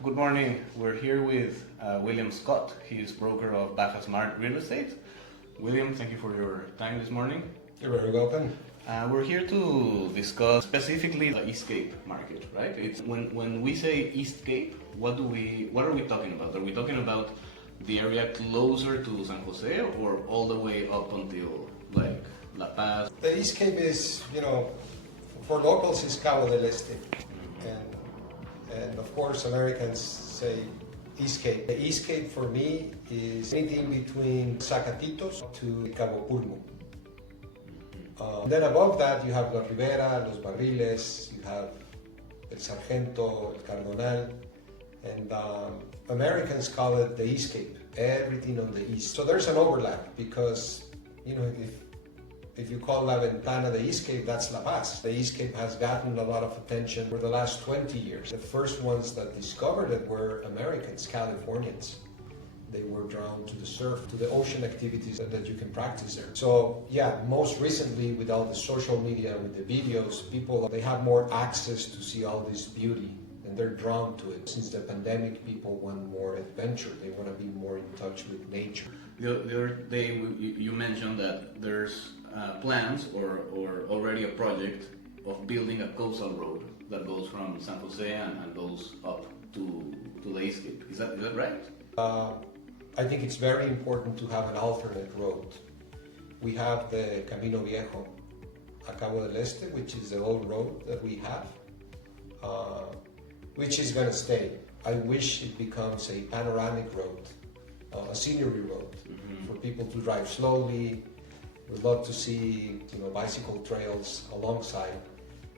Good morning. We're here with William Scott. He's broker of Baja Smart Real Estate. William, thank you for your time this morning. You're very welcome. We're here to discuss specifically the East Cape market, right? It's when we say East Cape, what are we talking about? Are we talking about the area closer to San Jose or all the way up until like La Paz? The East Cape is, for locals, is Cabo del Este. And of course, Americans say East Cape. The East Cape for me is anything between Zacatitos to Cabo Pulmo. Then above that, you have La Ribera, Los Barriles, you have El Sargento, El Cardonal, and Americans call it the East Cape, everything on the east. So there's an overlap because, if you call La Ventana the East Cape, that's La Paz. The East Cape has gotten a lot of attention for the last 20 years. The first ones that discovered it were Americans, Californians. They were drawn to the surf, to the ocean activities that you can practice there. So yeah, most recently with all the social media, with the videos, people, they have more access to see all this beauty and they're drawn to it. Since the pandemic, people want more adventure. They want to be more in touch with nature. The other day you mentioned that there's plans or already a project of building a coastal road that goes from San Jose and goes up to the East Cape. Is that right? I think it's very important to have an alternate road. We have the Camino Viejo, a Cabo del Este, which is the old road that we have, which is going to stay. I wish it becomes a panoramic road, a scenery road for people to drive slowly. We'd love to see, bicycle trails alongside,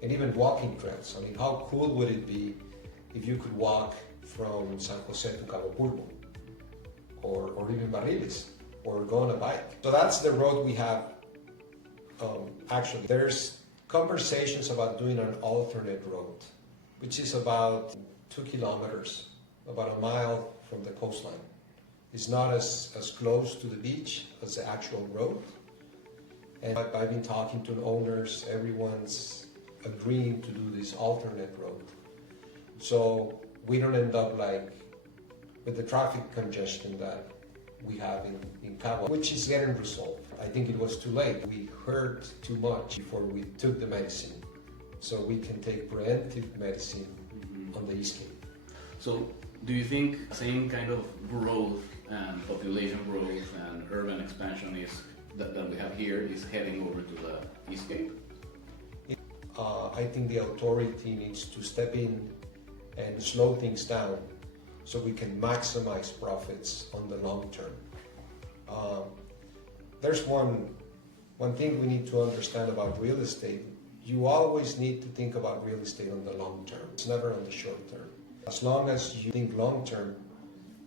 and even walking trails. I mean, how cool would it be if you could walk from San Jose to Cabo Pulmo, or even Barriles, or go on a bike? So that's the road we have. Actually, there's conversations about doing an alternate road, which is about 2 kilometers, about a mile from the coastline. It's not as close to the beach as the actual road. And I've been talking to owners, everyone's agreeing to do this alternate road. So we don't end up with the traffic congestion that we have in Cabo, which is getting resolved. I think it was too late. We heard too much before we took the medicine. So we can take preventive medicine on the East Cape. So do you think same kind of growth and population growth and urban expansion that we have here is heading over to the East Cape? I think the authority needs to step in and slow things down so we can maximize profits on the long term. There's one thing we need to understand about real estate. You always need to think about real estate on the long term. It's never on the short term. As long as you think long term,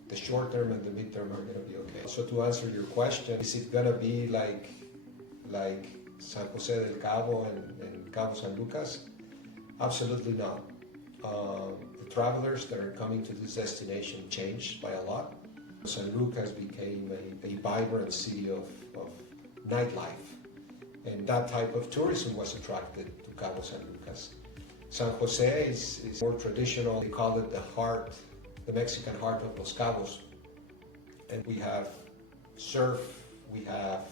the short term and the mid term are going to be okay. So to answer your question, is it going to be like San Jose del Cabo and Cabo San Lucas? Absolutely not. The travelers that are coming to this destination changed by a lot. San Lucas became a vibrant city of nightlife, and that type of tourism was attracted to Cabo San Lucas. San Jose is more traditional. They call it the Mexican heart of Los Cabos. And we have surf, we have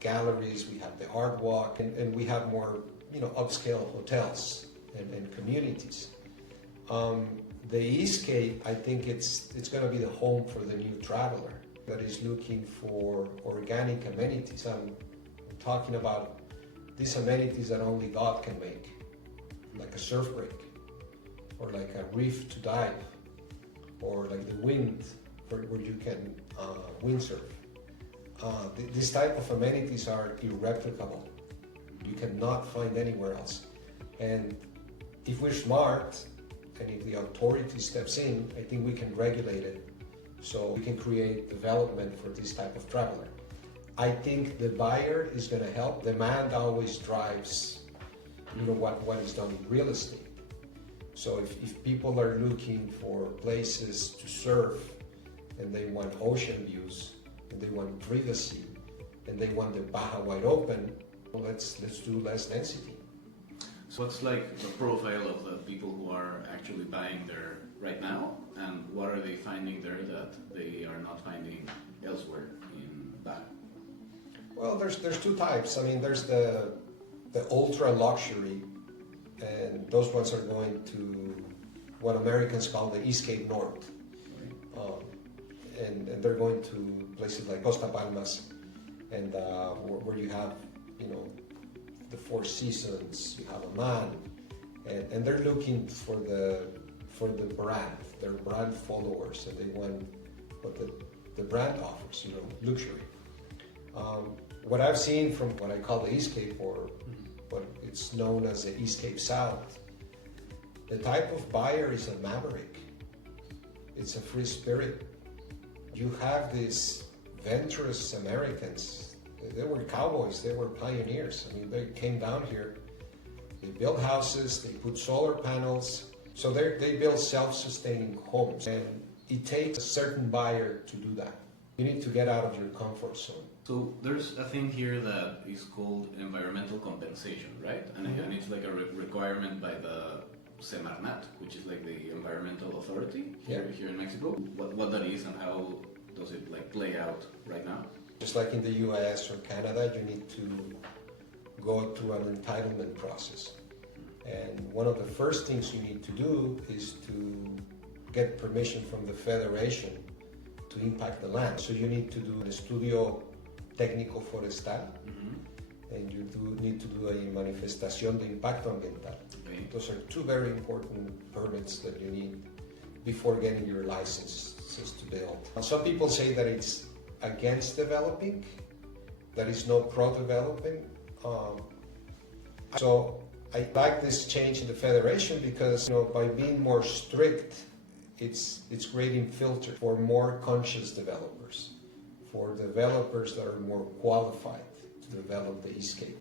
galleries, we have the art walk, and we have more, upscale hotels and communities. The East Cape, I think it's going to be the home for the new traveler that is looking for organic amenities. I'm talking about these amenities that only God can make, like a surf break, or like a reef to dive, or like the wind, where you can windsurf. This type of amenities are irreplicable. You cannot find anywhere else. And if we're smart, and if the authority steps in, I think we can regulate it so we can create development for this type of traveler. I think the buyer is going to help. Demand always drives, what is done in real estate. So if people are looking for places to surf, and they want ocean views, and they want privacy, and they want the Baja wide open, let's do less density. So what's like the profile of the people who are actually buying there right now, and what are they finding there that they are not finding elsewhere in Baja? Well, there's two types. I mean, there's the ultra luxury, and those ones are going to what Americans call the East Cape North, and they're going to places like Costa Palmas, and where you have, you know, the Four Seasons, you have a man, and they're looking for the brand. They're brand followers, and they want what the brand offers, you know, luxury. What I've seen from what I call the East Cape, or what it's known as the East Cape South, the type of buyer is a maverick. It's a free spirit. You have these venturous Americans. They were cowboys, they were pioneers. I mean, they came down here, they built houses, they put solar panels, so they build self-sustaining homes. And it takes a certain buyer to do that. You need to get out of your comfort zone. So there's a thing here that is called environmental compensation, right? And it's like a requirement by the SEMARNAT, which is like the environmental authority here in Mexico. What that is and how does it like play out right now? Just like in the US or Canada, you need to go through an entitlement process. And one of the first things you need to do is to get permission from the Federation to impact the land. So you need to do an estudio técnico forestal, and you need to do a manifestación de impacto ambiental. Okay. Those are two very important permits that you need before getting your licenses to build. Some people say that it's against developing, that is no pro-developing. So I like this change in the Federation because, you know, by being more strict, it's creating filter for more conscious developers, for developers that are more qualified to develop the East Cape.